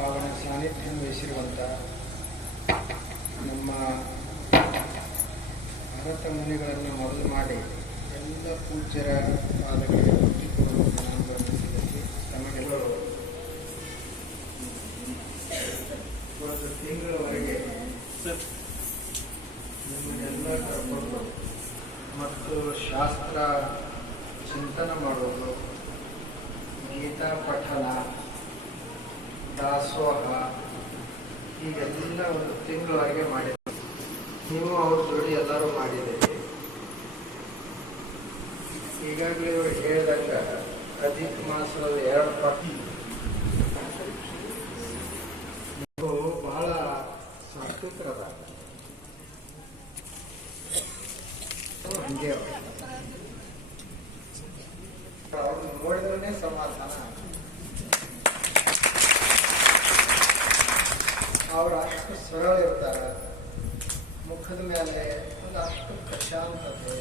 ಪಾವನ ಸಾನ್ನಿಧ್ಯ ವಹಿಸಿರುವಂಥ ನಮ್ಮ ಭಾರತ ಮುನಿಗಳನ್ನು ಮೊದಲು ಮಾಡಿ ಎಲ್ಲ ಪೂಜ್ಯರ ಪಾದಗಳಿಗೆ ನಾನು ಸಲ್ಲಿಸಿ ತಮಗೆಲ್ಲರೂ ಒಂದು ತಿಂಗಳವರೆಗೆ ನಿಮ್ಮನ್ನೆಲ್ಲ ಕರ್ಕೊಂಡು ಮತ್ತು ಶಾಸ್ತ್ರ ಚಿಂತನೆ ಮಾಡೋದು, ಗೀತಾ ಪಠನ, ದಾಸೋಹ ಹೀಗೆಲ್ಲ ಒಂದು ತಿಂಗಳವರೆಗೆ ಮಾಡಿದ್ದೀವಿ. ನೀವು ಅವ್ರ ಜೋಡಿ ಎಲ್ಲರೂ ಮಾಡಿದ್ದೀರಿ. ಈಗಾಗಲೇ ಇವರು ಹೇಳಿದಾಗ ಅಧಿಕ ಮಾಸದ 2 ಪಟ್ಟಿ ನೀವು ಬಹಳ ಸಾತ್ವಿಕರದ ಹಂಗೆ ಅವ್ರನ್ನ ನೋಡಿದ್ರೆ ಸಮಾಧಾನ. ಅವರು ಅಷ್ಟು ಸರಳ ಇರ್ತಾರೆ, ಮುಖದ ಮೇಲೆ ಒಂದು ಅಷ್ಟು ಪ್ರಶಾಂತತೆ.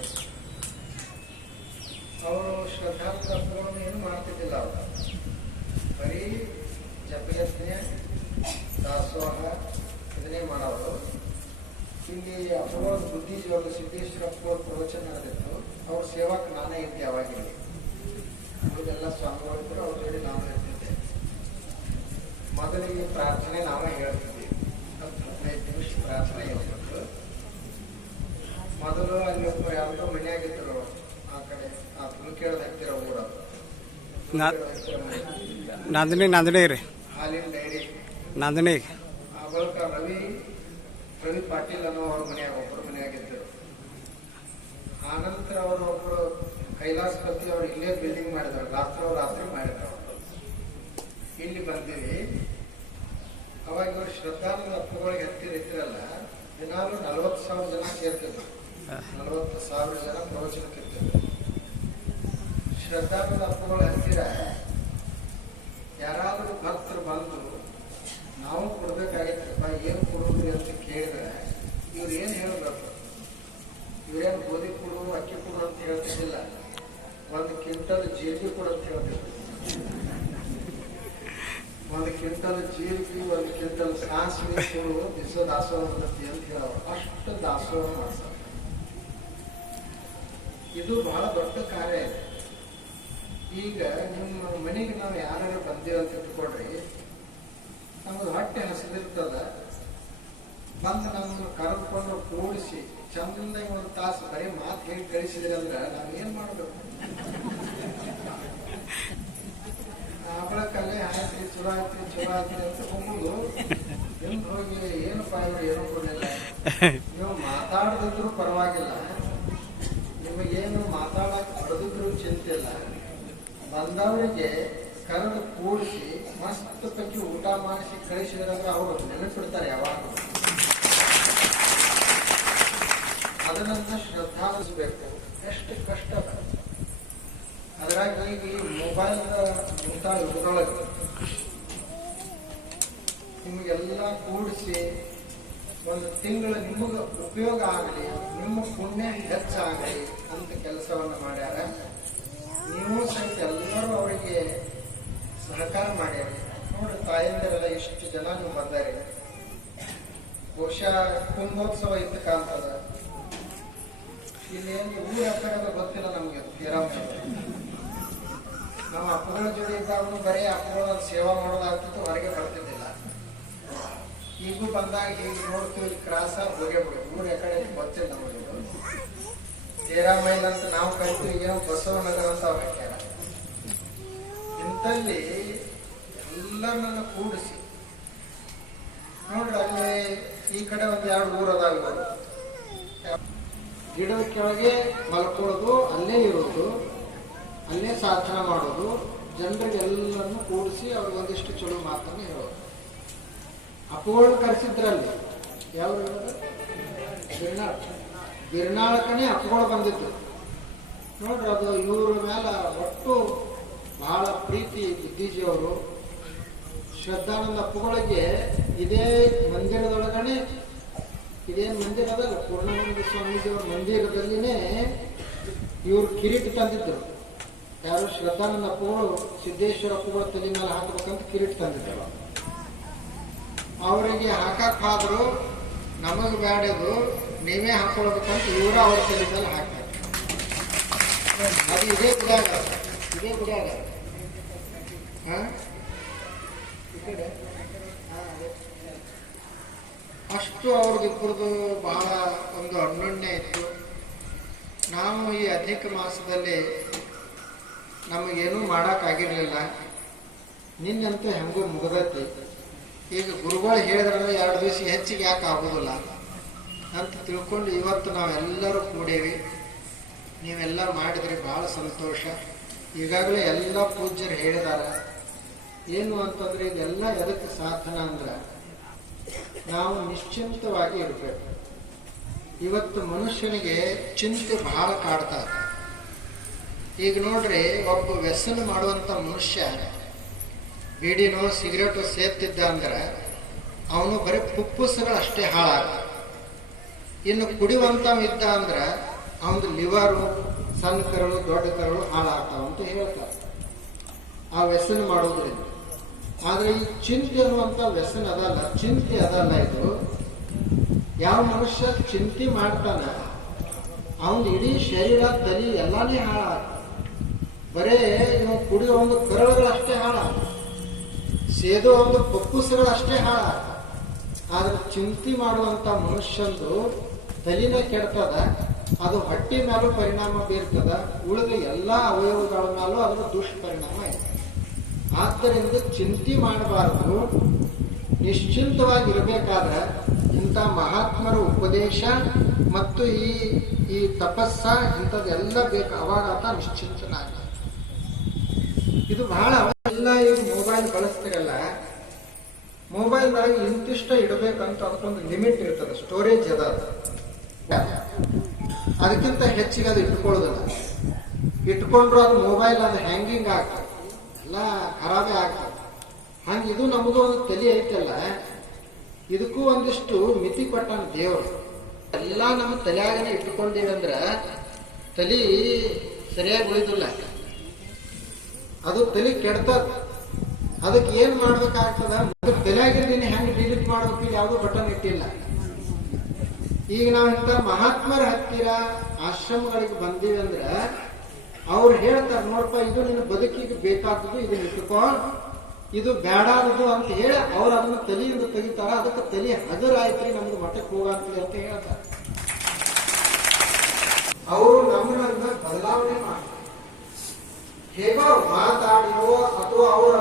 ಅವರು ಶ್ರದ್ಧಾಂತವನ್ನು ಏನು ಮಾಡ್ತಿದ್ದಿಲ್ಲ. ಅವರು ಬರೀ ಜಪಯಜ್ಞ, ದಾಸೋಹ ಇದನ್ನೇ ಮಾಡೋರು. ಇಲ್ಲಿ ಅಪೋಲ ಬುದ್ಧಿಜೀವರು ಸಿದ್ದೇಶ್ವರಪ್ಪ ಪ್ರವಚನ ನಡೆದಿತ್ತು. ಅವ್ರ ಸೇವಾಕ್ಕೆ ನಾನೇ ಇದ್ದೆ. ಅವಾಗಿಲ್ಲಿ ಅವರಿಗೆಲ್ಲ ಸ್ವಾಮಿಗಳಿದ್ರು, ಅವ್ರ ಜೋಡಿ ನಾನು ಇರ್ತಿದ್ದೆ. ಮೊದಲಿಗೆ ಪ್ರಾರ್ಥನೆ ನಾವೇ ಹೇಳ್ತಿದ್ವಿ. 15 ನಿಮಿಷ ಪ್ರಾರ್ಥನೆ ಹೇಳ್ಬೇಕು. ಮೊದಲು ಅಲ್ಲಿ ಒಬ್ಬರು ಯಾವುದೋ ಮನೆಯಾಗಿದ್ದರು. ಆ ಕಡೆ ಆ ತುಳುಕೇಳದ ಹತ್ತಿರ ಊರವರು ನಂದನಿ ರೀ, ಹಾಲಿನ ಡೈರಿ ನಂದನಿ. ಆ ಬಳಿಕ ರವಿ ಪಾಟೀಲ್ ಅನ್ನೋ ಅವ್ರ ಒಬ್ಬರು ಮನೆಯಾಗಿದ್ದರು. ಆನಂತರ ಅವರು ಒಬ್ಬರು ಕೈಲಾಸಪತಿ ಅವರು ಇಲ್ಲೇ ಬಿಲ್ಡಿಂಗ್ ಮಾಡಿದ್ರು. ರಾತ್ರಿ ಮಾಡಿದ್ರು. ಇಲ್ಲಿ ಬಂದಿವಿ. ಅವಾಗ ಇವರು ಶ್ರದ್ಧಾನಂದ ಅಪ್ಪಗಳಿಗೆ ಹತ್ತಿರ ಇದ್ರಲ್ಲ, ದಿನಾಲು 40,000 ಜನ ಸೇರ್ತಿದ್ರು. 40,000 ಜನ ಪ್ರವಚನಕ್ಕಿರ್ತಿದ್ರು. ಶ್ರದ್ಧಾನಂದ ಅಪ್ಪಗಳ ಹತ್ತಿರ ಯಾರಾದರೂ ಭಕ್ತರು ಬಂದು ನಾವು ಕೊಡ್ಬೇಕಾಗಿತ್ತಪ್ಪ, ಏನು ಕೊಡೋದು ಅಂತ ಕೇಳಿದ್ರೆ ಇವ್ರು ಏನು ಹೇಳಬೇಕು? ಇವ್ರೇನು ಗೋಧಿ ಕೊಡು, ಅಕ್ಕಿ ಕೊಡು ಅಂತ ಹೇಳ್ತಿದ್ದಿಲ್ಲ. 1 ಕ್ವಿಂಟಲ್ ಜೀರಿಗೆ ಕೊಡು ಅಂತ ಹೇಳ್ತಿದ್ರು. 1 ಕ್ವಿಂಟಲ್ ಜೀರಿಗೆ, 1 ಕ್ವಿಂಟಲ್ ಸಾಸಿವೆ ಕೊಡು, ಬಿಸೋ ದಾಸೋಹ ಬರುತ್ತೆ ಅಂತ ಹೇಳೋರು. ಅಷ್ಟು ದಾಸೋಹ ಮಾಡ್ತಾರೆ. ಇದು ಬಹಳ ದೊಡ್ಡ ಕಾರ್ಯ ಇದೆ. ಈಗ ನಿಮ್ಮ ಮನೆಗೆ ನಾವು ಯಾರು ಬಂದಿರಂತ ಇಟ್ಕೊಡ್ರಿ, ನಮ್ಮದು ಹೊಟ್ಟೆ ಹಸಿದಿರ್ತದ. ಬಂದು ನಮ್ಮನ್ನು ಕರೆದುಕೊಂಡು ಕೂಡಿಸಿ ಚಂದಾಗಿ 1 ತಾಸು ಬರೀ ಮಾತು ಹೇಳಿ ಕಳಿಸಿದ್ರಿ ಅಂದ್ರೆ ನಾವೇನ್ ಮಾಡಬೇಕು? ಅವಳಕಲ್ಲೇ ಆಯ್ತು, ಚಲೋ ಆಯ್ತು ಅಂತ ಹೋಗುದು. ನಿಮ್ದು ಹೋಗಿ ಏನಪ್ಪ ಇವರು ಏನೋ ಕೊಡಲಿಲ್ಲ. ನೀವು ಮಾತಾಡದಿದ್ರು ಪರವಾಗಿಲ್ಲ, ನಿಮಗೇನು ಮಾತಾಡಕ್ ಹೊಡೆದಿದ್ರು ಚಿಂತೆ ಇಲ್ಲ. ಬಂದವರಿಗೆ ಕರೆದು ಕೂಡಿಸಿ ಮಸ್ತ್ ಪೈಕಿ ಊಟ ಮಾಡಿಸಿ ಕಳಿಸಿದ್ರಂದ್ರೆ ಅವರು ನೆನಪಿಡ್ತಾರೆ ಯಾವಾಗ. ಅದನ್ನ ಶ್ರದ್ಧಾನಿಸಬೇಕು. ಎಷ್ಟು ಕಷ್ಟ. ಅದರಾಗಿ ಈಗ ಈ ಮೊಬೈಲ್ ಮುಂತಾದ ಯುಗದೊಳಗೆ ನಿಮಗೆಲ್ಲ ಕೂಡಿಸಿ 1 ತಿಂಗಳು ನಿಮಗೆ ಉಪಯೋಗ ಆಗಲಿ, ನಿಮ್ಮ ಪುಣ್ಯ ಹೆಚ್ಚಾಗಲಿ ಅಂತ ಕೆಲಸವನ್ನು ಮಾಡ್ಯಾರ. ನೀವು ಸಹಿತ ಎಲ್ಲರೂ ಅವರಿಗೆ ಸಹಕಾರ ಮಾಡ್ಯಾರ. ನೋಡಿ, ತಾಯಂದಿರೆಲ್ಲ ಇಷ್ಟು ಜನ ನೀವು ಬಂದಾರೆ. ಬಹುಶಃ ಕುಂಭೋತ್ಸವ ಇತ್ತು ಕಾಣ್ತದ. ಇಲ್ಲಿ ಊರ ಹತ್ತಿರದ ಗೊತ್ತಿಲ್ಲ ನಮಗೆ. ನಾವು ಅಪ್ಪಗಳ ಜೋಡಿ ಇದ್ದಾಗ ಬರೀ ಅಪ್ಪಗಳ ಸೇವಾ ಮಾಡೋದಾಗ್ತಿತ್ತು, ಹೊರಗೆ ಬರ್ತಿದ್ದಿಲ್ಲ. ಈಗೂ ಬಂದಾಗ ಹೀಗೆ ನೋಡ್ತೀವಿ, ಕ್ರಾಸ ಹೋಗೇ ಬಿಡಿ. ಊರ ಕಡೆ ಗೊತ್ತಿಲ್ಲ ನಮಗೆ. 13 ಮೈಲ್ ಅಂತ ನಾವು ಕರಿತೀವಿ, ಏನೋ ಬಸವನಗರ ಅಂತ ಅವ್ರು ಹಾಕ್ಯಾರ. ಇಂಥಲ್ಲಿ ಎಲ್ಲರನ್ನ ಕೂಡಿಸಿ ನೋಡ್ರಿ. ಅಲ್ಲಿ ಈ ಕಡೆ 1-2 ಊರು ಅದಾವ. ಗಿಡದ ಕೆಳಗೆ ಮಲ್ಕೊಳ್ಳೋದು, ಅಲ್ಲೇ ಇರೋದು, ಅಲ್ಲೇ ಸಾಧನೆ ಮಾಡೋದು. ಜನರಿಗೆ ಎಲ್ಲರನ್ನು ಕೂಡಿಸಿ ಅವ್ರಿಗೆ ಒಂದಿಷ್ಟು ಚಲೋ ಮಾತನ್ನು ಹೇಳೋದು. ಅಪ್ಪಗಳು ಕರೆಸಿದ್ರಲ್ಲಿ ಯಾವ ಗಿರ್ನಾಳಕನೇ ಅಪ್ಪಗಳು ಬಂದಿದ್ರು ನೋಡ್ರಿ. ಅದು ಇವ್ರ ಮೇಲೆ ಒಟ್ಟು ಬಹಳ ಪ್ರೀತಿ ಬುದ್ಧಿಜಿಯವರು. ಶ್ರದ್ಧಾನಂದ ಅಪ್ಪಗಳಿಗೆ ಇದೇ ಮಂದಿರದೊಳಗನೆ, ಇದೇನು ಮಂದಿರ ಅದಲ್ಲ, ಪೂರ್ಣಾನಂದ ಸ್ವಾಮೀಜಿಯವರ ಮಂದಿರದಲ್ಲಿನೇ ಇವರು ಕಿರೀಟ ತಂದಿದ್ದರು. ಯಾರು? ಶ್ರದ್ಧಾನಂದ ಅಪ್ಪಗಳು ಸಿದ್ದೇಶ್ವರ ಅಪ್ಪಗಳ ತಲೆ ಮೇಲೆ ಹಾಕಬೇಕಂತ ಕಿರೀಟ ತಂದಿದ್ದರು. ಅವರಿಗೆ ಹಾಕಾದ್ರು ನಮಗೆ ಬೇಡದು ನೀವೇ ಹಾಕೊಳ್ಬೇಕಂತ ಇವರ ಅವ್ರ ತಲೆ ಮೇಲೆ ಹಾಕ್ತಾರೆ. ಅದು ಇದೇ ಗುಡಿಯಾಗ ಈ ಕಡೆ ಅಷ್ಟು ಅವ್ರದ್ದಿಬ್ಬರದು ಬಹಳ ಒಂದು ಅನ್ಯೋನ್ಯ ಇತ್ತು. ನಾವು ಈ ಅಧಿಕ ಮಾಸದಲ್ಲಿ ನಮಗೇನೂ ಮಾಡೋಕ್ಕಾಗಿರಲಿಲ್ಲ. ನಿನ್ನಂತೂ ಹೆಂಗೂ ಮುಗಿದೈತಿ. ಈಗ ಗುರುಗಳು ಹೇಳಿದ್ರಲ್ಲ 2 ದಿವಸ ಹೆಚ್ಚಿಗೆ ಯಾಕೆ ಆಗೋದಿಲ್ಲ ಅಂತ ತಿಳ್ಕೊಂಡು ಇವತ್ತು ನಾವೆಲ್ಲರೂ ಕೂಡೇವಿ. ನೀವೆಲ್ಲ ಮಾಡಿದ್ರಿ, ಭಾಳ ಸಂತೋಷ. ಈಗಾಗಲೇ ಎಲ್ಲ ಪೂಜ್ಯರು ಹೇಳಿದಾರ. ಏನು ಅಂತಂದ್ರೆ ಇದೆಲ್ಲ ಎದಕ್ಕೆ ಸಾಧನ ಅಂದ್ರೆ ನಾವು ನಿಶ್ಚಿಂತವಾಗಿ ಇರಬೇಕು. ಇವತ್ತು ಮನುಷ್ಯನಿಗೆ ಚಿಂತೆ ಬಹಳ ಕಾಡ್ತಾರೆ. ಈಗ ನೋಡ್ರಿ, ಒಬ್ಬ ವ್ಯಸನ ಮಾಡುವಂತ ಮನುಷ್ಯ ಬೀಡಿನೋ ಸಿಗರೇಟೋ ಸೇರ್ತಿದ್ದ ಅಂದ್ರೆ ಅವನು ಬರೀ ಪುಪ್ಪುಸಗಳು ಅಷ್ಟೇ ಹಾಳಾಗ. ಇನ್ನು ಕುಡಿಯುವಂತ ಇದ್ದ ಅಂದ್ರೆ ಅವನದು ಲಿವರು, ಸಣ್ಣ ಕರಳು, ದೊಡ್ಡ ಕರಳು ಹಾಳಾಗ್ತಾವ ಅಂತ ಹೇಳ್ತಾರೆ ಆ ವ್ಯಸನ ಮಾಡೋದ್ರಿಂದ. ಆದ್ರೆ ಈ ಚಿಂತೆ ಅನ್ನುವಂತ ವ್ಯಸನ ಅದಲ್ಲ, ಚಿಂತೆ ಅದಲ್ಲ. ಇದು ಯಾವ ಮನುಷ್ಯ ಚಿಂತೆ ಮಾಡ್ತಾನ ಅವನ ಇಡೀ ಶರೀರ, ತಲೆ ಎಲ್ಲಾನೇ ಹಾಳಾಗ. ಬರೇ ಇವು ಕುಡಿಯೋ ಒಂದು ಕರಳುಗಳಷ್ಟೇ ಹಾಳಾಗ, ಸೇದೋ ಒಂದು ಪಪ್ಪುಸಗಳಷ್ಟೇ ಹಾಳಾಗ. ಆದ್ರೆ ಚಿಂತೆ ಮಾಡುವಂತ ಮನುಷ್ಯಂದು ತಲೆನ ಕೆಡ್ತದ, ಅದು ಹೊಟ್ಟೆ ಮೇಲೂ ಪರಿಣಾಮ ಬೀರ್ತದ, ಉಳಿದ ಎಲ್ಲಾ ಅವಯವಗಳ ಮೇಲೂ ಅದರ ದುಷ್ಪರಿಣಾಮ ಇದೆ. ಆದ್ದರಿಂದ ಚಿಂತೆ ಮಾಡಬಾರದು, ನಿಶ್ಚಿಂತವಾಗಿರ್ಬೇಕಾದ್ರೆ ಇಂಥ ಮಹಾತ್ಮರ ಉಪದೇಶ ಮತ್ತು ಈ ತಪಸ್ಸ ಇಂಥದ್ದೆಲ್ಲ ಬೇಕು. ಅವಾಗ ಆತ ನಿಶ್ಚಿಂತನಾಗ. ಇದು ಬಹಳ ಎಲ್ಲ. ಈಗ ಮೊಬೈಲ್ ಬಳಸ್ತಿರಲ್ಲ, ಮೊಬೈಲ್ದಾಗ ಇಂತಿಷ್ಟ ಇಡಬೇಕಂತ ಅದಕ್ಕೊಂದು ಲಿಮಿಟ್ ಇರ್ತದೆ, ಸ್ಟೋರೇಜ್ ಅದ. ಅದಕ್ಕಿಂತ ಹೆಚ್ಚಿಗೆ ಅದು ಇಟ್ಕೊಳ್ಳೋದಿಲ್ಲ. ಇಟ್ಕೊಂಡ್ರು ಅದು ಮೊಬೈಲ್ ಅದು ಹ್ಯಾಂಗಿಂಗ್ ಆಗ್ತದೆ, ಎಲ್ಲ ಖರಾಬೇ ಆಗ್ತದೆ. ಹಂಗೆ ಇದು ನಮ್ಮದು ಒಂದು ತಲೆ ಐತಲ್ಲ, ಇದಕ್ಕೂ ಒಂದಿಷ್ಟು ಮಿತಿ ಕೊಟ್ಟಾನ ದೇವರು. ಎಲ್ಲ ನಮ್ಮ ತಲೆಯಾಗನೆ ಇಟ್ಟುಕೊಂಡಿವಿ ಅಂದ್ರ ತಲೆ ಸರಿಯಾಗಿ ಉಳಿದಿಲ್ಲ, ಅದು ತಲೆ ಕೆಡ್ತದ. ಅದಕ್ಕೆ ಏನ್ ಮಾಡ್ಬೇಕಾಗ್ತದ, ತಲೆಯಾಗಿದ್ದೀನಿ ಹೆಂಗೆ ಡಿಲೀಟ್ ಮಾಡ್ಬೇಕು, ಯಾವುದೋ ಬಟನ್ ಇಟ್ಟಿಲ್ಲ. ಈಗ ನಾವು ಇಂಥ ಮಹಾತ್ಮರ ಹತ್ತಿರ ಆಶ್ರಮಗಳಿಗೆ ಬಂದೀವಿ ಅಂದ್ರ ಅವ್ರು ಹೇಳ್ತಾರೆ, ನೋಡಪ್ಪ ಇದು ನಿನ್ನ ಬದುಕಿಗೆ ಬೇಕಾದದ್ದು, ಇದನ್ನ ಇಟ್ಕೋ, ಇದು ಬೇಡಾದದು ಅಂತ ಹೇಳಿ ಅವ್ರು ಅದನ್ನ ತಲೆಯಿಂದ ತೆಗಿತಾರ. ಅದಕ್ಕೆ ತಲೆ ಹಗರಾಯ್ತ್ರಿ, ನಮ್ದು ಮಠಕ್ಕೆ ಹೋಗಂತೀವಿ ಅಂತ ಹೇಳ್ತಾರೆ. ಅವರು ನಮ್ಮನ್ನ ಬದಲಾವಣೆ ಮಾಡ್ತಾರೆ. ಹೇಗೋ ಮಾತಾಡಿಯೋ ಅಥವಾ ಅವರ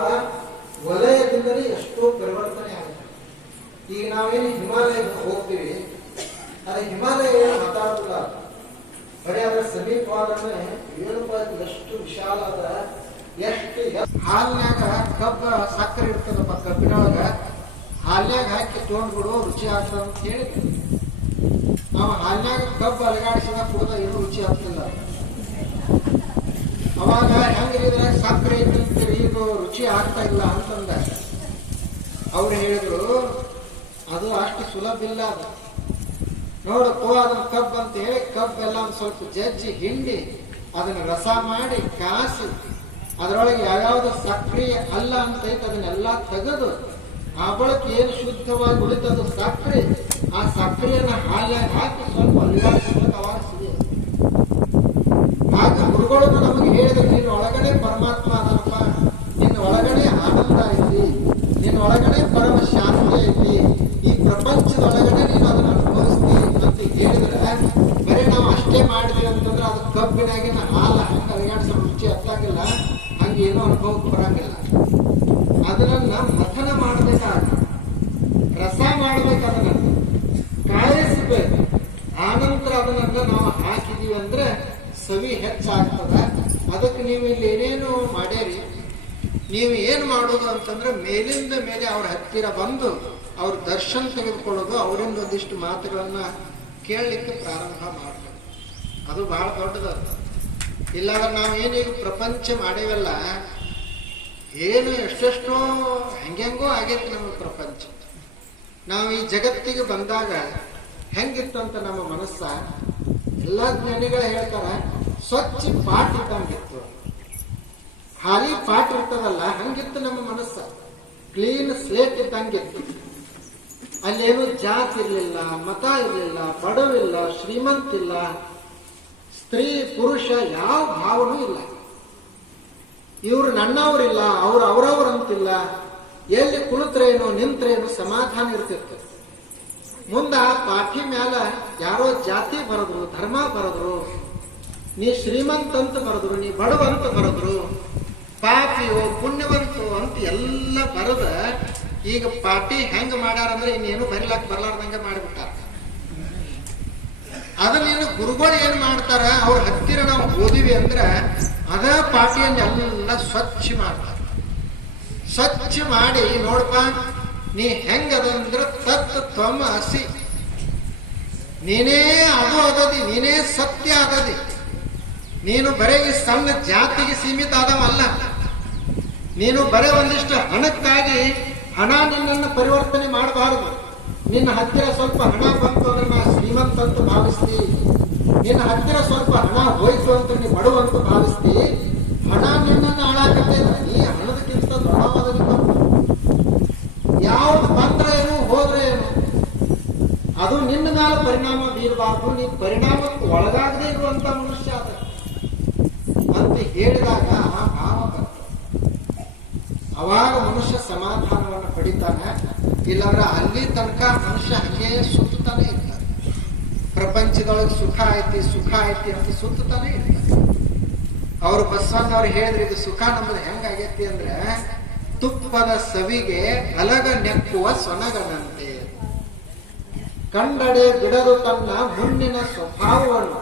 ವಲಯದಿಂದಲೇ ಎಷ್ಟೋ ಪರಿವರ್ತನೆ ಆಗುತ್ತೆ. ಈಗ ನಾವೇನು ಹಿಮಾಲಯಕ್ಕೆ ಹೋಗ್ತೀವಿ, ಅದೇ ಹಿಮಾಲಯ ಏನು ಮಾತಾಡೋದಿಲ್ಲ, ಬರೀ ಅದರ ಸಮೀಪವಾದ್ರೆ ಏನಪ್ಪ ಎಷ್ಟು ವಿಶಾಲ ಅದ, ಎಷ್ಟು ಹಾಲ್ನ್ಯಾಗ ಕಬ್ಬ ಸಕ್ಕರೆ ಇರ್ತದಪ್ಪ, ಕಬ್ಬಿನೊಳಗ ಹಾಲ್ನ್ಯಾಗ ಹಾಕಿ ತೊಗೊಂಡ್ಬಿಡು ರುಚಿ ಆಗ್ತದ ಅಂತ ಹೇಳಿ ನಾವು ಹಾಲ್ನ್ಯಾಗ ಕಬ್ಬು ಅಲಗಾಡಿಸಿದ ಕುಡ್ದ ಏನು ರುಚಿ ಆಗ್ತಿಲ್ಲ. ಅವಾಗ ಹೆಂಗಿದ್ರಾಗ ಸಕ್ಕರೆ ಇದ್ದಂತೀರಿ, ಈಗ ರುಚಿ ಆಗ್ತಾ ಇಲ್ಲ ಅಂತಂದ ಅವ್ರು ಹೇಳಿದ್ರು. ಅದು ಅಷ್ಟು ಸುಲಭ ಇಲ್ಲ. ಅದು ನೋಡಕ್ಕೋ ಅದನ್ನ ಕಬ್ಬು ಅಂತ ಹೇಳಿ ಕಬ್ಬೆಲ್ಲ ಒಂದು ಸ್ವಲ್ಪ ಜಜ್ಜಿ ಹಿಂಡಿ ಅದನ್ನ ರಸ ಮಾಡಿ ಕಾಸಿ ಅದರೊಳಗೆ ಯಾವ್ಯಾವ್ದು ಸಕ್ರೆ ಅಲ್ಲ ಅಂತೈತೆ ಅದನ್ನೆಲ್ಲ ತೆಗೆದು ಆ ಬಳಕ ಏನು ಶುದ್ಧವಾಗಿ ಉಳಿತದ ಸಕ್ರೆ, ಆ ಸಕ್ರೆಯನ್ನ ಹಾಲಾಗಿ ಹಾಕಿ ಸ್ವಲ್ಪ ಅಲ್ಲಾಡಿಸ್ಬೇಕು, ಅವಾಗ ಸಿಗುತ್ತೆ. ಆಗ ಗುರುಗಳು ನಮಗೆ ಹೇಳಿದ್ರು, ನಿನ್ನ ಒಳಗಡೆ ಪರಮಾತ್ಮ ಅದನಪ್ಪ, ನಿನ್ನ ಒಳಗಡೆ ಆನಂದ ಐತಿ, ನಿನ್ನ ಒಳಗಡೆ ಪರಮ ಶಾಂತಿ ಐತಿ, ಈ ಪ್ರಪಂಚದ ಒಳಗಡೆ ನೀನು ಅದನ್ನ ಅನುಭವಿಸ್ತಿ ಅಂತ ಹೇಳಿದ್ರೆ ಬರೀ ನಾವು ಅಷ್ಟೇ ಮಾಡಿದ್ವಿ ಅಂತಂದ್ರೆ ಅದು ಕಬ್ಬಿನಾಗಿನ ಹಾಲ ಹಂಗೆ ಅಲಗಾಡಿಸೋ ರುಚಿ ಹತ್ತಾಗಿಲ್ಲ, ಹಂಗೆ ಏನೋ ಅನುಭವಕ್ಕೆ ಬರಂಗಿಲ್ಲ. ಅದನ್ನ ಮಥನ ಮಾಡಬೇಕಾದ, ರಸ ಮಾಡಬೇಕಾದನ್ನ ಕಾಯಿಸಬೇಕು. ಆನಂತರ ಅದನ್ನ ನಾವು ಹಾಕಿದೀವಿ ಅಂದ್ರೆ ಸವಿ ಹೆಚ್ಚಾಗ್ತದ. ಅದಕ್ಕೆ ನೀವು ಇಲ್ಲಿ ಏನೇನು ಮಾಡ್ಯಾರಿ, ನೀವು ಏನು ಮಾಡೋದು ಅಂತಂದ್ರೆ ಮೇಲಿಂದ ಮೇಲೆ ಅವ್ರ ಹತ್ತಿರ ಬಂದು ಅವ್ರ ದರ್ಶನ ತೆಗೆದುಕೊಳ್ಳೋದು, ಅವರಿಂದ ಒಂದಿಷ್ಟು ಮಾತುಗಳನ್ನ ಕೇಳಲಿಕ್ಕೆ ಪ್ರಾರಂಭ ಮಾಡಬೇಕು. ಅದು ಬಹಳ ದೊಡ್ಡದ. ಇಲ್ಲಾಂದ್ರೆ ನಾವೇನೀಗ ಪ್ರಪಂಚ ಮಾಡೇವಲ್ಲ, ಏನು ಎಷ್ಟೆಷ್ಟೋ ಹೆಂಗೆಂಗೋ ಆಗೈತಿ ನಮ್ಮ ಪ್ರಪಂಚ. ನಾವು ಈ ಜಗತ್ತಿಗೆ ಬಂದಾಗ ಹೆಂಗಿತ್ತಂತ ನಮ್ಮ ಮನಸ್ಸ, ಎಲ್ಲ ಜ್ಞಾನಿಗಳು ಹೇಳ್ತಾರ, ಸ್ವಚ್ಛ ಪಾಟ್ ಇದ್ದಂಗಿತ್ತು. ಖಾಲಿ ಪಾಟ್ ಇರ್ತದಲ್ಲ ಹಂಗಿತ್ತು ನಮ್ಮ ಮನಸ್ಸ, ಕ್ಲೀನ್ ಸ್ಲೇಟ್ ಇದ್ದಂಗಿತ್ತು. ಅಲ್ಲೇನು ಜಾತಿ ಇರಲಿಲ್ಲ, ಮತ ಇರಲಿಲ್ಲ, ಬಡವಿಲ್ಲ, ಶ್ರೀಮಂತಿಲ್ಲ, ಸ್ತ್ರೀ ಪುರುಷ ಯಾವ ಭಾವನೂ ಇಲ್ಲ. ಇವ್ರು ನನ್ನವರಿಲ್ಲ, ಅವ್ರು ಅವರವರಂತಿಲ್ಲ. ಎಲ್ಲಿ ಕುಳಿತ್ರೇನು ನಿಂತ್ರೇನು ಸಮಾಧಾನ ಇರ್ತಿತ್ತು. ಮುಂದ ಪಾಠಿ ಮ್ಯಾಲ ಯಾರೋ ಜಾತಿ ಬರದ್ರು, ಧರ್ಮ ಬರದ್ರು, ನೀ ಶ್ರೀಮಂತ ಅಂತ ಬರದ್ರು, ನೀ ಬಡವಂತ ಬರದ್ರು, ಪಾಪಿಯೋ ಪುಣ್ಯವಂತೋ ಅಂತ ಎಲ್ಲ ಬರದ ಈಗ ಪಾಟಿ ಹೆಂಗ ಮಾಡ್ಯಾರಂದ್ರೆ ಇನ್ನೇನು ಬರಿಲಾಕ್ ಬರ್ಲಾರ್ದಂಗ ಮಾಡಿಬಿಟ್ಟಾರ. ಅದನ್ನೇನು ಗುರುಗಳು ಏನ್ ಮಾಡ್ತಾರ, ಅವ್ರ ಹತ್ತಿರ ನಾವು ಓದಿವಿ ಅಂದ್ರ ಅದ ಪಾಟಿಯನ್ನೆಲ್ಲ ಸ್ವಚ್ಛ ಮಾಡ್ತಾರ. ಸ್ವಚ್ಛ ಮಾಡಿ ನೋಡಪ್ಪ ನೀ ಹೆಂಗದಂದ್ರ ತತ್ ತ್ವಮ ಅಸಿ, ನೀನೇ ಅದು ಅದದಿ, ನೀನೇ ಸತ್ಯ ಅದದಿ. ನೀನು ಬರೇ ಈ ಸಣ್ಣ ಜಾತಿಗೆ ಸೀಮಿತ ಆದವಲ್ಲ. ನೀನು ಬರೇ ಒಂದಿಷ್ಟು ಹಣಕ್ಕಾಗಿ ಹಣ ನಿನ್ನನ್ನು ಪರಿವರ್ತನೆ ಮಾಡಬಾರದು. ನಿನ್ನ ಹತ್ತಿರ ಸ್ವಲ್ಪ ಹಣ ಬಂತು ಅಂದ್ರೆ ನಾ ಶ್ರೀಮಂತ ಅಂತ ಭಾವಿಸ್ತಿ, ನಿನ್ನ ಹತ್ತಿರ ಸ್ವಲ್ಪ ಹಣ ಹೋಯ್ತು ಅಂತ ನೀ ಬಡವಂತ ಭಾವಿಸ್ತಿ. ಹಣ ನಿನ್ನನ್ನು ಹಾಳಾಕತ್ತೆ. ನೀ ಹಣದಕ್ಕಿಂತ ದೊಡ್ಡವಾದ ಯಾವ್ದು ಬಂದ್ರೆ ಏನು ಹೋದ್ರೆ ಏನು, ಅದು ನಿನ್ನ ಮೇಲೆ ಪರಿಣಾಮ ಬೀರಬಾರ್ದು. ನೀ ಪರಿಣಾಮಕ್ಕೆ ಒಳಗಾಗದೇ ಇರುವಂತ ಮನುಷ್ಯ ಅದ ಅಂತ ಹೇಳಿದಾಗ ಆ ಭಾವ ಬರ್ತದೆ. ಅವಾಗ ಮನುಷ್ಯ ಸಮಾಧಾನವನ್ನು ಪಡಿತಾನೆ. ಇಲ್ಲಾಂದ್ರೆ ಅಲ್ಲಿ ತನಕ ಮನುಷ್ಯ ಹಂಗೆ ಸುತ್ತಾನೆ ಇರ್ತಾನೆ. ಪ್ರಪಂಚದೊಳಗೆ ಸುಖ ಐತಿ ಸುಖ ಐತಿ ಅಂತ ಸುತ್ತಾನೆ ಇರ್ತಾನೆ. ಅವರು ಬಸವಣ್ಣವ್ರು ಹೇಳಿದ್ರೆ ಇದು ಸುಖ ನಮ್ಮದು ಹೆಂಗಾಗೈತಿ ಅಂದ್ರೆ ತುಪ್ಪದ ಸವಿಗೆ ಅಲಗ ನೆಕ್ಕುವ ಸೊನಗನಂತೆ. ಕಂಡಡೆ ಬಿಡದು ತನ್ನ ಮುನ್ನಿನ ಸ್ವಭಾವವನ್ನು,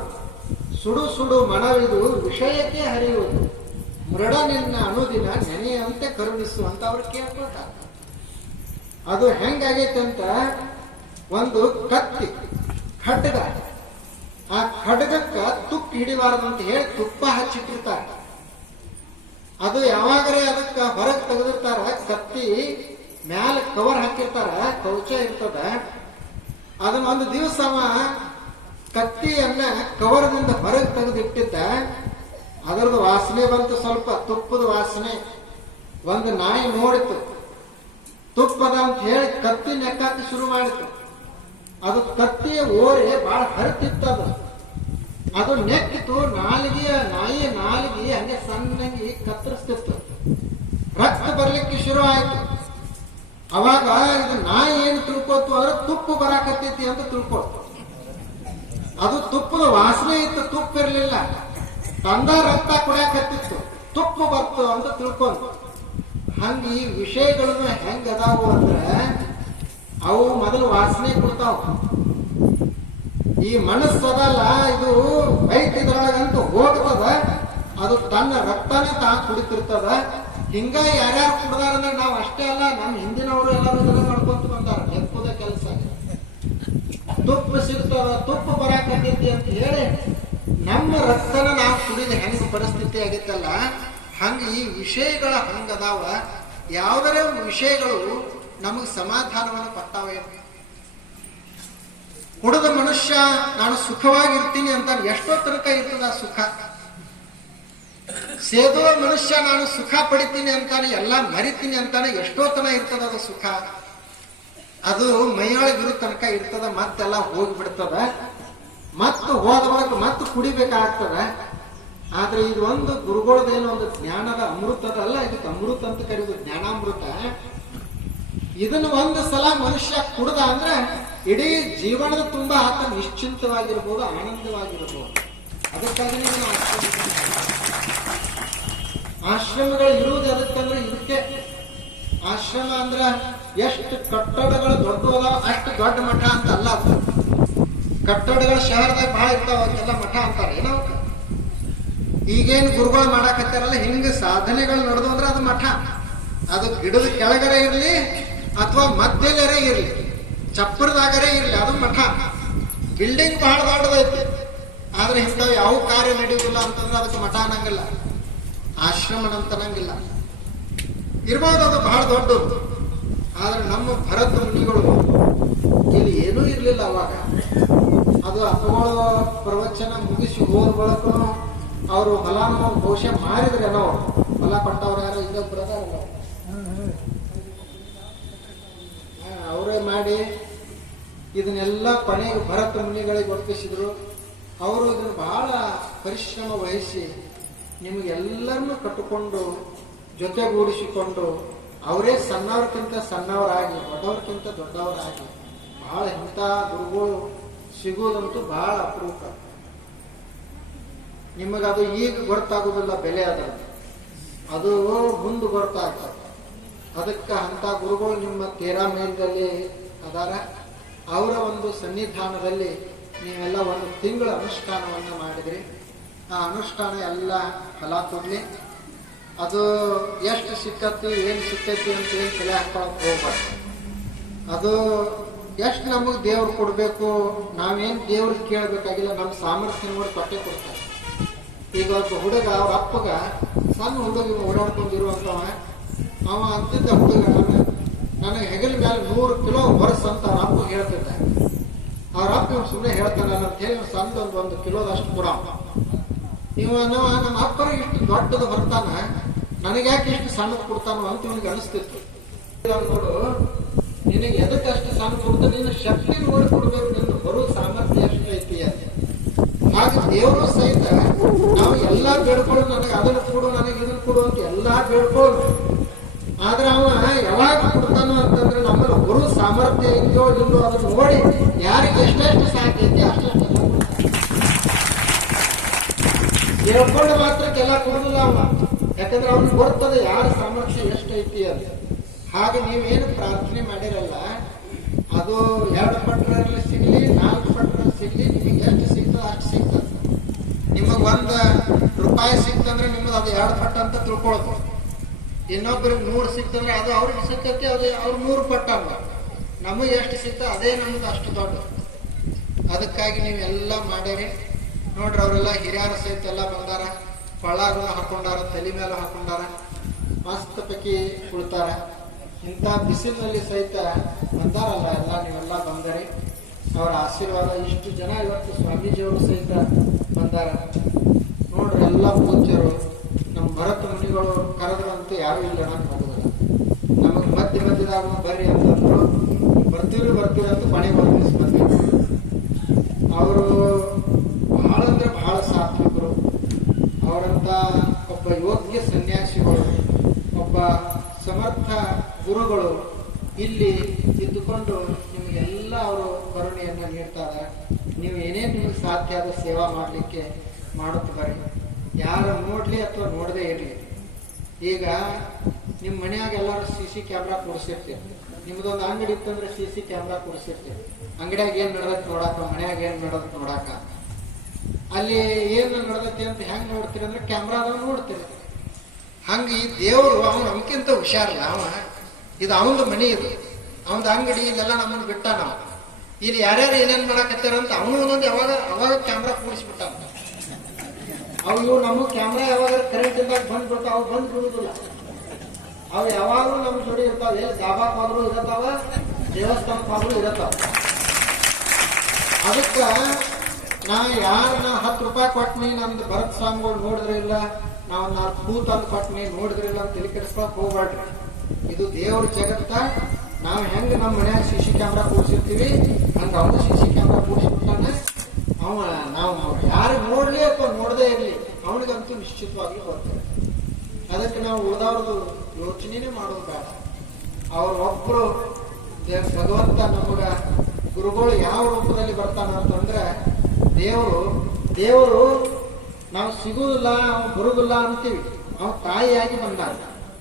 ಸುಡು ಸುಡು ಮನವಿದು ವಿಷಯಕ್ಕೆ ಹರಿಯುವುದು, ಮೃಡ ನಿನ್ನ ಅನುದಿನ ನೆನೆಯಂತೆ ಕರುಣಿಸುವಂತ ಅವ್ರು ಕೇಳ್ಕೊಳ್ತಾರೆ. ಅದು ಹೆಂಗಾಗೈತೆ ಅಂತ, ಒಂದು ಕತ್ತಿ ಖಡ್ಗ, ಆ ಖಡ್ಗಕ್ಕ ತುಪ್ಪ ಹಿಡಿಬಾರ್ದಂತ ಹೇಳಿ ತುಪ್ಪ ಹಚ್ಚಿಟ್ಟಿರ್ತಾರೆ. ಅದು ಯಾವಾಗರೇ ಅದಕ್ಕ ಹೊರಗೆ ತೆಗೆದಿರ್ತಾರ, ಕತ್ತಿ ಮ್ಯಾಲ ಕವರ್ ಹಾಕಿರ್ತಾರ, ಕವಚ ಇರ್ತದ. ಅದನ್ನ ಒಂದು ದಿವಸ ಕತ್ತಿಯನ್ನ ಕವರ್ದಿಂದ ಹೊರಗೆ ತೆಗೆದಿಟ್ಟಿದ್ದ. ಅದರದ್ದು ವಾಸನೆ ಬಂತು, ಸ್ವಲ್ಪ ತುಪ್ಪದ ವಾಸನೆ. ಒಂದು ನಾಯಿ ನೋಡಿತು ತುಪ್ಪದ ಅಂತ ಹೇಳಿ ಕತ್ತಿ ನೆಕ್ಕಾಕ ಶುರು ಮಾಡಿತು. ಅದು ಕತ್ತಿಯ ಓರೆ ಬಹಳ ಹರಿತಿತ್ತದ. ಅದು ನೆಕ್ಕಿತು, ನಾಲಿಗೆಯ ನಾಯಿ ನಾಲಿಗೆ ಹಂಗೆ ಸಣ್ಣಂಗಿ ಕತ್ತರಿಸ್ತಿತ್ತು. ರಕ್ತ ಬರ್ಲಿಕ್ಕೆ ಶುರು ಆಯ್ತು. ಅವಾಗ ಇದು ನಾಯಿ ಏನು ತಿಳ್ಕೊತು ಅಂದ್ರೆ ತುಪ್ಪ ಬರಾಕತ್ತೈತಿ ಅಂತ ತಿಳ್ಕೊತು. ಅದು ತುಪ್ಪದ ವಾಸನೆ ಇತ್ತು, ತುಪ್ಪ ಇರ್ಲಿಲ್ಲ. ತಂದ ರಕ್ತ ಕುಡಿಯಾಕತ್ತಿತ್ತು, ತುಪ್ಪ ಬರ್ತು ಅಂತ ತಿಳ್ಕೊಂಡು. ಹಂಗ ಈ ವಿಷಯಗಳನ್ನ ಹೆಂಗ ಅದಾವು ಅಂದ್ರೆ ಅವು ಮೊದಲು ವಾಸನೆ ಕೊಡ್ತಾವ. ಈ ಮನಸ್ಸದಲ್ಲ, ಇದು ವೈದ್ಯದೊಳಗಂತೂ ಹೋಗ್ತದ. ಅದು ತನ್ನ ರಕ್ತನೇ ತಾ ಕುಡಿತಿರ್ತದ. ಹಿಂಗ ಯಾರ್ಯಾರು ಕುಡ್ದಾರಂದ್ರೆ ನಾವು ಅಷ್ಟೇ ಅಲ್ಲ, ನಮ್ಮ ಹಿಂದಿನವರು ಎಲ್ಲರೂ ಇದನ್ನ ಮಾಡ್ಕೊಂತ ಬಂದಾರ. ನೆಪ್ಪದ ಕೆಲಸ ತುಪ್ಪ ಸಿಗ್ತದ, ತುಪ್ಪ ಬರಾಕತ್ತೈತಿ ಅಂತ ಹೇಳಿ ನಮ್ಮ ರಕ್ತನ ನಾವು ಕುಡಿದ ಹೆಂಗ ಪರಿಸ್ಥಿತಿ ಆಗಿತ್ತಲ್ಲ, ಹಂಗ ಈ ವಿಷಯಗಳ ಹಂಗದಾವ. ಯಾವುದರೇ ಒಂದು ವಿಷಯಗಳು ನಮಗೆ ಸಮಾಧಾನವನ್ನು ಕೊಟ್ಟಾವೇನು. ಕುಡಿದ ಮನುಷ್ಯ ನಾನು ಸುಖವಾಗಿರ್ತೀನಿ ಅಂತ ಎಷ್ಟೋ ತನಕ ಇರ್ತದ ಸುಖ. ಸೇದುವ ಮನುಷ್ಯ ನಾನು ಸುಖ ಪಡಿತೀನಿ ಅಂತಾನೆ, ಎಲ್ಲ ಮರಿತೀನಿ ಅಂತಾನೆ ಎಷ್ಟೋ ತನ ಇರ್ತದ ಅದು ಸುಖ. ಅದು ಮೈಯೊಳಗಿರೋ ತನಕ ಇರ್ತದ, ಮತ್ತೆಲ್ಲ ಹೋಗ್ಬಿಡ್ತದ. ಮತ್ತು ಹೋದ ಬಳಿಕ ಮತ್ತೆ ಕುಡಿಬೇಕಾಗ್ತದ. ಆದ್ರೆ ಇದು ಒಂದು ಗುರುಗಳದೇನೋ ಒಂದು ಜ್ಞಾನದ ಅಮೃತದ ಅಲ್ಲ, ಇದಕ್ಕೆ ಅಮೃತ ಅಂತ ಕರೀದು, ಜ್ಞಾನಾಮೃತ. ಇದನ್ನು ಒಂದು ಸಲ ಮನುಷ್ಯ ಕುಡ್ದ ಅಂದ್ರೆ ಇಡೀ ಜೀವನದ ತುಂಬಾ ಆತ ನಿಶ್ಚಿಂತವಾಗಿರ್ಬೋದು, ಆನಂದವಾಗಿರ್ಬೋದು. ಅದಕ್ಕಾಗಿ ಆಶ್ರಮಗಳು ಇರುವುದು ಅದಕ್ಕಂದ್ರೆ ಇದಕ್ಕೆ. ಆಶ್ರಮ ಅಂದ್ರ ಎಷ್ಟು ಕಟ್ಟಡಗಳು ದೊಡ್ಡದಾವ ಅಷ್ಟು ದೊಡ್ಡ ಮಠ ಅಂತ ಅಲ್ಲ. ಕಟ್ಟಡಗಳು ಶಹರದಾಗ ಬಹಳ ಇರ್ತಾವ, ಅದೆಲ್ಲ ಮಠ ಅಂತಾರೆ. ಏನೋ ಈಗೇನು ಗುರುಗಳು ಮಾಡಾಕತ್ತಾರಲ್ಲ, ಹಿಂಗ ಸಾಧನೆಗಳು ನಡೆದು ಅಂದ್ರೆ ಅದು ಮಠ. ಅದು ಗಿಡದ ಕೆಳಗರೆ ಇರ್ಲಿ ಅಥವಾ ಮಧ್ಯದರೇ ಇರ್ಲಿ, ಚಪ್ಪರದಾಗರೇ ಇರ್ಲಿ, ಅದು ಮಠ. ಬಿಲ್ಡಿಂಗ್ ಬಹಳ ದೊಡ್ಡದೈತಿ, ಆದ್ರೆ ಇಂಥವು ಯಾವ ಕಾರ್ಯ ನಡೆಯುವುದಿಲ್ಲ ಅಂತಂದ್ರೆ ಅದಕ್ಕೆ ಮಠ ಅನ್ನಂಗಿಲ್ಲ, ಆಶ್ರಮ ಅಂತ ಅನ್ನಂಗಿಲ್ಲ. ಇರ್ಬೋದು, ಅದು ಬಹಳ ದೊಡ್ಡದು. ಆದ್ರೆ ನಮ್ಮ ಭರತ ಮುನಿಗಳು ಇಲ್ಲಿ ಏನೂ ಇರ್ಲಿಲ್ಲ ಅವಾಗ. ಅದು ಅಪಗಳ ಪ್ರವಚನ ಮುಗಿಸಿ ಹೋದ ಬಳಕ ಅವರು ಹೊಲನೂ ಬಹುಶಃ ಮಾರಿದ್ರೇನೋ. ಹೊಲ ಕೊಟ್ಟವ್ರು ಯಾರು ಇನ್ನೊಬ್ಬರು ಅದಾರಲ್ಲ, ಅವರೇ ಮಾಡಿ ಇದನ್ನೆಲ್ಲ ಕೊನೆಗೆ ಭರತ ಮುನಿಗಳಿಗೆ ಒಪ್ಪಿಸಿದ್ರು. ಅವರು ಇದನ್ನು ಬಹಳ ಪರಿಶ್ರಮ ವಹಿಸಿ ನಿಮಗೆಲ್ಲರನ್ನು ಕಟ್ಟಿಕೊಂಡು ಜೊತೆಗೂಡಿಸಿಕೊಂಡು ಅವರೇ ಸಣ್ಣವ್ರಕ್ಕಿಂತ ಸಣ್ಣವರಾಗಿ ದೊಡ್ಡವ್ರಕ್ಕಿಂತ ದೊಡ್ಡವರಾಗಿ ಬಹಳ ಇಂಥ ಗುರುಗಳು ಸಿಗುವುದಂತೂ ಬಹಳ ಅಪರೂಪ. ನಿಮಗದು ಈಗ ಗೊತ್ತಾಗುವುದಿಲ್ಲ ಬೆಲೆ ಅದು ಮುಂದೆ ಗೊತ್ತಾಗ್ತದೆ. ಅದಕ್ಕೆ ಅಂಥ ಗುರುಗಳು ನಿಮ್ಮ ತೇರಾ ಮೇಲ್ದಲ್ಲಿ ಅದಾರ. ಅವರ ಒಂದು ಸನ್ನಿಧಾನದಲ್ಲಿ ನೀವೆಲ್ಲ ಒಂದು ತಿಂಗಳ ಅನುಷ್ಠಾನವನ್ನು ಮಾಡಿದ್ರಿ. ಆ ಅನುಷ್ಠಾನ ಎಲ್ಲ ಫಲ ಕೊಡ್ಲಿ. ಅದು ಎಷ್ಟು ಸಿಕ್ಕತ್ತು ಏನು ಸಿಕ್ಕೈತಿ ಅಂತ ಏನು ತಲೆ ಹಾಕೊಳಕ್ ಹೋಗ್ಬಾರ್ದು. ಅದು ಎಷ್ಟು ನಮಗೆ ದೇವ್ರು ಕೊಡಬೇಕು, ನಾವೇನು ದೇವ್ರಿಗೆ ಕೇಳಬೇಕಾಗಿಲ್ಲ, ನಮ್ಮ ಸಾಮರ್ಥ್ಯ ನೋಡಿ ಕೊಟ್ಟೆ ಕೊಡ್ತಾರೆ. ಈಗ ಒಬ್ಬ ಹುಡುಗ ಅವ್ರ ಅಪ್ಪಗ ಸಣ್ಣ ಹುಡುಗ ಓಡಾಡ್ಕೊಂಡಿರುವಂತವ ಅವ ಅಂತಿದ್ದ ಹುಡುಗ ನನಗೆ ಹೆಗಲ ಮೇಲೆ 100 ಕಿಲೋ ಹೊರಸ್ ಅಂತ ಅವ್ರ ಅಪ್ಪ ಹೇಳ್ತಿದ್ದ. ಅವ್ರ ಅಪ್ಪ ಇವ್ ಸುಮ್ಮನೆ ಹೇಳ್ತಾನ ಅಂತ ಹೇಳಿ ಸಣ್ಣ ಒಂದು ಕಿಲೋದಷ್ಟು ಕೊಡ ನಮ್ಮ ಅಪ್ಪರ ಇಷ್ಟು ದೊಡ್ಡದು ಬರ್ತಾನ, ನನಗ್ಯಾಕೆ ಇಷ್ಟು ಸಣ್ಣದು ಕೊಡ್ತಾನೋ ಅಂತ ಇವನಿಗೆ ಅನಿಸ್ತಿತ್ತು. ನೋಡು, ನಿನಗೆ ಎದಕ್ಕಷ್ಟು ಸಣ್ಣ ಕೊಡ್ತಾನೆ, ನಿನ್ನ ಶಕ್ತಿ ನೋಡಿ ಕೊಡ್ಬೇಕು, ನಿನ್ನ ಬರೋ ಸಾಮರ್ಥ್ಯ ಎಷ್ಟು ಐತಿ ಅಂತ. ಹಾಗೆ ದೇವರು ಸಹಿತ ನಾವು ಎಲ್ಲಾ ಬೇಡ್ಕೊಳ್ಳು, ನನಗೆ ಅದನ್ನು ಕೊಡು, ನನಗೆ ಇದನ್ನು ಕೊಡು ಅಂತ ಎಲ್ಲಾ ಬೇಡ್ಕೊಳ್ಳು. ಆದ್ರೆ ಅವ ಯಾವಾಗ ಕೊಡ್ತಾನೋ ಅಂತಂದ್ರೆ ನಮ್ಮಲ್ಲಿ ಬರೋ ಸಾಮರ್ಥ್ಯ ಇದೆಯೋ ಇಲ್ಲೋ ಅದನ್ನು ನೋಡಿ ಯಾರಿಗೆ ಎಷ್ಟೆಷ್ಟು ಸಾಕೈತಿ ಅಷ್ಟೆಷ್ಟು ಹೇಳ್ಕೊಂಡು ಮಾತ್ರಕ್ಕೆಲ್ಲ ಕೊಡುದಿಲ್ಲ ಅವ. ಯಾಕಂದ್ರೆ ಅವ್ನಿಗೆ ಬರ್ತದೆ ಯಾರ ಸಾಮರ್ಥ್ಯ ಎಷ್ಟೈತಿ ಅಂತ. ಹಾಗೆ ನೀವೇನು ಪ್ರಾರ್ಥನೆ ಮಾಡಿರಲ್ಲ, ಅದು 2 ಪಟ್ಟರಲ್ಲಿ ಸಿಗ್ಲಿ 4 ಪಟ್ಟರಲ್ಲಿ ಸಿಗ್ಲಿ, ನಿಮಗೆ ಎಷ್ಟು ಸಿಗ್ತದೆ ಅಷ್ಟು ಸಿಗ್ತದೆ. ನಿಮಗ್ ₹1 ಸಿಕ್ತಂದ್ರೆ ನಿಮ್ಮದು ಅದು 2 ಪಟ್ಟ ಅಂತ ತಿಳ್ಕೊಳೋದು. ಇನ್ನೊಬ್ಬರಿಗೆ 100 ಸಿಕ್ತಂದ್ರೆ ಅದು ಅವ್ರಿಗೆ ಸಿಕ್ಕತ್ತೆ, ಅದು ಅವ್ರು 100 ಪಟ್ಟ ಅಲ್ಲ. ನಮಗೆ ಎಷ್ಟು ಸಿಗ್ತ ಅದೇ ನಮ್ದು ಅಷ್ಟು ದೊಡ್ಡ. ಅದಕ್ಕಾಗಿ ನೀವೆಲ್ಲ ಮಾಡ್ಯಾರಿ ನೋಡ್ರಿ. ಅವರೆಲ್ಲ ಹಿರಿಯರ ಸಹಿತ ಎಲ್ಲ ಬಂದಾರ, ಕೊಳ್ಳಾಗನ ಹಾಕೊಂಡಾರ, ತಲೆ ಮೇಲೆ ಹಾಕೊಂಡಾರ, ಮಸ್ತ್ ಪೈಕಿ ಕುಳ್ತಾರ. ಇಂಥ ಬಿಸಿಲಿನಲ್ಲಿ ಸಹಿತ ಬಂದಾರಲ್ಲ ಎಲ್ಲ, ನೀವೆಲ್ಲ ಬಂದರಿ. ಅವರ ಆಶೀರ್ವಾದ ಇಷ್ಟು ಜನ ಇವತ್ತು ಸ್ವಾಮೀಜಿಯವರು ಸಹಿತ ಬಂದಾರ ನೋಡ್ರಿ. ಎಲ್ಲ ಪೂಜ್ಯರು ನಮ್ಮ ಭರತ ಮುನಿಗಳು ಕರೆದ್ರಂತೂ ಯಾರು ಇಲ್ಲ ಅನ್ನಕ್ ಹೋಗುದಿಲ್ಲ. ನಮಗೆ ಮಧ್ಯದಾಗ ಬರ್ರಿ ಅಂತಂದ್ರು ಬರ್ತೀವಿ ಅಂತ ಮನೆ ಬಂದಿದ್ರು. ಅವರು ಬಹಳ ಅಂದ್ರೆ ಬಹಳ ಸಾತ್ವಿಕರು. ಅವರಂತ ಒಬ್ಬ ಯೋಗ್ಯ ಸನ್ಯಾಸಿಗಳು, ಒಬ್ಬ ಸಮರ್ಥ ಗುರುಗಳು ಇಲ್ಲಿ ಇದ್ದುಕೊಂಡು ನಿಮಗೆಲ್ಲ ಅವರು ಕರುಣೆಯನ್ನ ನೀಡ್ತಾರೆ. ನೀವು ಏನೇನು ನಿಮಗೆ ಸಾಧ್ಯ ಆದ ಸೇವಾ ಮಾಡಲಿಕ್ಕೆ ಮಾಡುತ್ತ ಬರ್ರಿ. ಯಾರು ನೋಡ್ಲಿ ಅಥವಾ ನೋಡದೆ ಇರಲಿ. ಈಗ ನಿಮ್ಮ ಮನ್ಯಾಗ ಎಲ್ಲರೂ CC ಕ್ಯಾಮ್ರಾ ಕೂರಿಸಿರ್ತೀವಿ. ನಿಮ್ದೊಂದು ಅಂಗಡಿ ಇತ್ತಂದ್ರೆ CC ಕ್ಯಾಮ್ರಾ ಕೂರಿಸಿರ್ತೀವಿ. ಅಂಗಡಿಯಾಗ ಏನ್ ನಡೆದತ್ ನೋಡಾಕ, ಮನ್ಯಾಗ ಏನ್ ನಡೆದತ್ ನೋಡಾಕ. ಅಲ್ಲಿ ಏನ್ ನಡೆದತಿ ಅಂತ ಹೆಂಗ್ ನೋಡ್ತೀರಿ ಅಂದ್ರೆ ಕ್ಯಾಮ್ರಾದಾಗ ನೋಡ್ತೀರಿ. ಹಂಗ ಈ ದೇವರು ಅವನು ನಮ್ಗಿಂತ ಹುಷಾರಲ್ಲ. ಇದು ಅವನದು ಮನಿ, ಇದು ಅವನದು ಅಂಗಡಿ, ಇದೆಲ್ಲ ನಮ್ಮನ್ನು ಬಿಟ್ಟ. ನಾವು ಇಲ್ಲಿ ಯಾರ್ಯಾರು ಏನೇನ್ ಮಾಡಾಕತ್ತಾರ ಅಂತ ಅವನು ಒಂದೊಂದು ಅವಾಗ ಕ್ಯಾಮ್ರಾ ಕೂಡಿಸ್ಬಿಟ್ಟ. ಅವು ನಮ್ಮ ಕ್ಯಾಮ್ರಾ ಯಾವಾಗ ಕರೆಂಟ್ ಇಂದಾಗ ಬಂದ್ಬಿಡ್ತಾವ, ಅವು ಬಂದ್ ಬಿಡುದಿಲ್ಲ. ಅವು ಯಾವಾಗಲೂ ನಮ್ಮ ಜೋಡಿ ಇರ್ತಾವ. ದಾಬಾಕ್ ಹೋದ್ರು ಇರತ್ತಾವ, ದೇವಸ್ಥಾನಕ್ಕೆ ಹೋದ್ರು ಇರತ್ತಾವ. ಅದಕ್ಕ ನಾ ಯಾರನ್ನ ₹10 ಕೊಟ್ನಿ, ನಮ್ದು ಭರತ್ ಸ್ವಾಮಿಗಳು ನೋಡಿದ್ರೆ ಇಲ್ಲ, ನಾವು 4 ಹೂ ತಂದು ಕೊಟ್ನಿ ನೋಡಿದ್ರಿಲ್ಲ ಅಂತ ತಲೆ ಕೆಡಿಸ್ಕೊಳಕ್ ಹೋಗ್ಬಾರ್ರಿ. ಇದು ದೇವ್ರ ಜಗತ್ತ. ನಾವು ಹೆಂಗ್ ನಮ್ಮ ಮನ್ಯಾಗ CC ಕ್ಯಾಮ್ರಾ ಕೂಡಿಸಿರ್ತೀವಿ ಹಂಗ ಅವನು CC ಕ್ಯಾಮ್ರಾ ಕೂಡಿಸ್ಬಿಟ್ಟಾನೆ. ನಾವು ಯಾರು ನೋಡ್ಲಿ ಅಥವಾ ನೋಡದೇ ಇರ್ಲಿ ಅವನಿಗಂತೂ ನಿಶ್ಚಿತವಾಗಿ ಬರ್ತದೆ. ಅದಕ್ಕೆ ನಾವು ಉಳಿದವ್ರದ್ದು ಯೋಚನೆ ಮಾಡೋದು ಬೇಡ. ಅವ್ರ ಒಬ್ರು ಭಗವಂತ ನಮಗ ಗುರುಗಳು ಯಾವ ರೂಪದಲ್ಲಿ ಬರ್ತಾನ ಅಂತಂದ್ರೆ, ದೇವರು ನಾವು ಸಿಗುವುದಿಲ್ಲ, ಅವ್ನು ಬರುವುದಿಲ್ಲ ಅಂತೀವಿ. ಅವ್ನು ತಾಯಿಯಾಗಿ ಬಂದಾನ,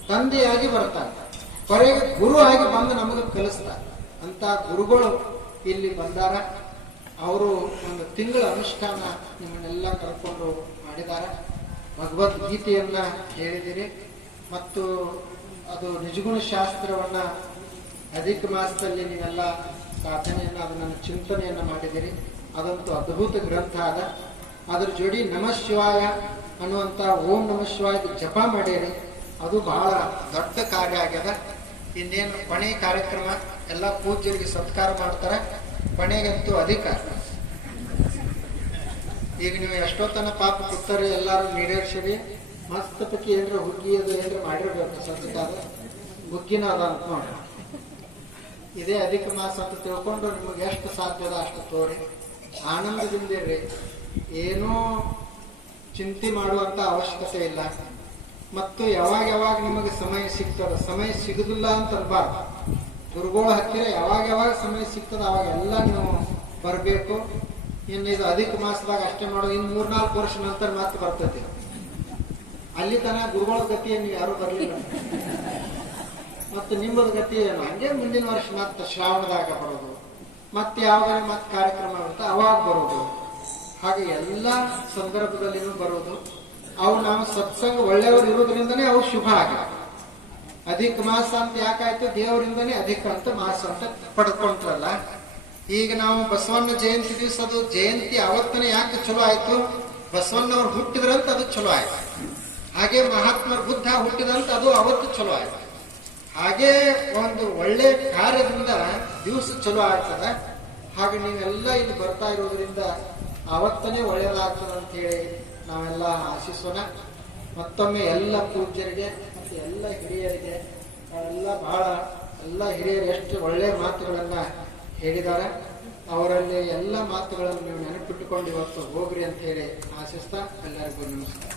ತಂದೆಯಾಗಿ ಬರ್ತಾನೆ, ಕೊನೆಗೆ ಗುರು ಆಗಿ ಬಂದು ನಮಗೆ ಕಲಿಸ್ತಾನೆ. ಅಂತ ಗುರುಗಳು ಇಲ್ಲಿ ಬಂದಾರ. ಅವರು ಒಂದು ತಿಂಗಳ ಅನುಷ್ಠಾನ ನಿಮ್ಮನ್ನೆಲ್ಲ ಕರ್ಕೊಂಡು ಮಾಡಿದ್ದಾರೆ. ಭಗವದ್ಗೀತೆಯನ್ನ ಹೇಳಿದಿರಿ ಮತ್ತು ಅದು ನಿಜಗುಣ ಶಾಸ್ತ್ರವನ್ನ ಅಧಿಕ ಮಾಸದಲ್ಲಿ ನೀವೆಲ್ಲ ಸಾಧನೆಯನ್ನ ಅದನ್ನ ಚಿಂತನೆಯನ್ನ ಮಾಡಿದಿರಿ. ಅದಂತೂ ಅದ್ಭುತ ಗ್ರಂಥ ಅದ. ಅದ್ರ ಜೋಡಿ ನಮಃ ಶಿವಾಯ ಅನ್ನುವಂತ ಓಂ ನಮಃ ಶಿವಾಯ ಜಪ ಮಾಡಿರಿ. ಅದು ಬಹಳ ದೊಡ್ಡ ಕಾರ್ಯ ಆಗ್ಯದ. ಇನ್ನೇನು ಕೊನೆ ಕಾರ್ಯಕ್ರಮ ಎಲ್ಲ ಪೂಜ್ಯರಿಗೆ ಸತ್ಕಾರ ಮಾಡ್ತಾರೆ. ಕೊನೆಗಂತೂ ಅಧಿಕಾರ. ಈಗ ನೀವು ಎಷ್ಟೊತ್ತನ ಪಾಪ ಕೂತಾರೆ ಎಲ್ಲಾರು ನೀಡೇರ್ಸಿರಿ. ಮಸ್ತ್ ಪೈಕಿ ಏನ್ರ ಹುಗ್ಗಿ ಅದು ಏನ್ರ ಮಾಡಿರ್ಬೇಕು. ಸತ್ಕಾರ ಹುಗ್ಗಿನ ಅದ ಅಂತ ನೋಡಿ. ಇದೇ ಅಧಿಕ ಮಾಸ ಅಂತ ತಿಳ್ಕೊಂಡು ನಿಮಗೆ ಎಷ್ಟು ಸಾಧ್ಯದ ಅಷ್ಟು ತೋರಿ, ಆನಂದದಿಂದಿರ್ರಿ. ಏನೂ ಚಿಂತೆ ಮಾಡುವಂತ ಅವಶ್ಯಕತೆ ಇಲ್ಲ. ಮತ್ತು ಯಾವಾಗ ನಿಮಗೆ ಸಮಯ ಸಿಗ್ತದ, ಸಮಯ ಸಿಗುದಿಲ್ಲ ಅಂತ ಅನ್ಬಾರ್ದು. ಗುರುಗಳ ಹತ್ತಿರ ಯಾವಾಗ ಸಮಯ ಸಿಗ್ತದ ಅವಾಗೆಲ್ಲ ನೀವು ಬರಬೇಕು. ಇನ್ನು ಇದು ಅಧಿಕ ಮಾಸದಾಗ ಅಷ್ಟೇ ಮಾಡೋದು. ಇನ್ನು 3-4 ವರ್ಷ ನಂತರ ಮತ್ತೆ ಬರ್ತೈತಿ. ಅಲ್ಲಿ ತನಕ ಗುರುಗಳ ಗತಿ ನೀವು ಯಾರು ಬರಲಿಲ್ಲ. ಮತ್ತು ನಿಮ್ಮದ ಗತಿ ಏನು ಹಂಗೆ ಮುಂದಿನ ವರ್ಷ ಮತ್ತೆ ಶ್ರಾವಣದಾಗ ಬರೋದು, ಮತ್ತೆ ಯಾವಾಗ ಮತ್ತೆ ಕಾರ್ಯಕ್ರಮ ಇರುತ್ತೆ ಅವಾಗ ಬರೋದು. ಹಾಗೆ ಎಲ್ಲ ಸಂದರ್ಭದಲ್ಲಿನೂ ಬರೋದು. ಅವು ನಾವು ಸತ್ಸಂಗ ಒಳ್ಳೆಯವರು ಇರೋದ್ರಿಂದನೇ ಅವು ಶುಭ ಆಗಿದೆ. ಅಧಿಕ ಮಾಸ ಅಂತ ಯಾಕಾಯ್ತು? ದೇವರಿಂದನೇ ಅಧಿಕ ಅಂತ ಮಾಸ ಅಂತ ಪಡ್ಕೊಂಡ್ರಲ್ಲ. ಈಗ ನಾವು ಬಸವಣ್ಣ ಜಯಂತಿ ದಿವಸ ಅದು ಜಯಂತಿ ಅವತ್ತನೇ ಯಾಕೆ ಚಲೋ ಆಯ್ತು? ಬಸವಣ್ಣವ್ರು ಹುಟ್ಟಿದ್ರಂತ ಅದು ಚಲೋ ಆಯ್ತು. ಹಾಗೆ ಮಹಾತ್ಮರ ಬುದ್ಧ ಹುಟ್ಟಿದಂತ ಅದು ಅವತ್ತು ಚಲೋ ಆಯ್ತು. ಹಾಗೆ ಒಂದು ಒಳ್ಳೆ ಕಾರ್ಯದಿಂದ ದಿವಸ ಚಲೋ ಆಗ್ತದ. ಹಾಗೆ ನೀವೆಲ್ಲ ಇಲ್ಲಿ ಬರ್ತಾ ಇರೋದ್ರಿಂದ ಅವತ್ತನೇ ಒಳ್ಳೆಯದಾಗ್ತದೆ ಅಂತ ಹೇಳಿ ನಾವೆಲ್ಲ ಆಶಿಸೋಣ. ಮತ್ತೊಮ್ಮೆ ಎಲ್ಲ ಪೂಜ್ಯರಿಗೆ ಮತ್ತು ಎಲ್ಲ ಹಿರಿಯರಿಗೆ ಎಲ್ಲ ಹಿರಿಯರು ಎಷ್ಟು ಒಳ್ಳೆಯ ಮಾತುಗಳನ್ನ ಹೇಳಿದ್ದಾರೆ. ಅವರಲ್ಲಿ ಎಲ್ಲ ಮಾತುಗಳನ್ನು ನೀವು ನೆನಪಿಟ್ಟುಕೊಂಡು ಇವತ್ತು ಹೋಗ್ರಿ ಅಂತ ಹೇಳಿ ಆಶಿಸ್ತಾ ಎಲ್ಲರಿಗೂ ನಮಸ್ಕಾರ.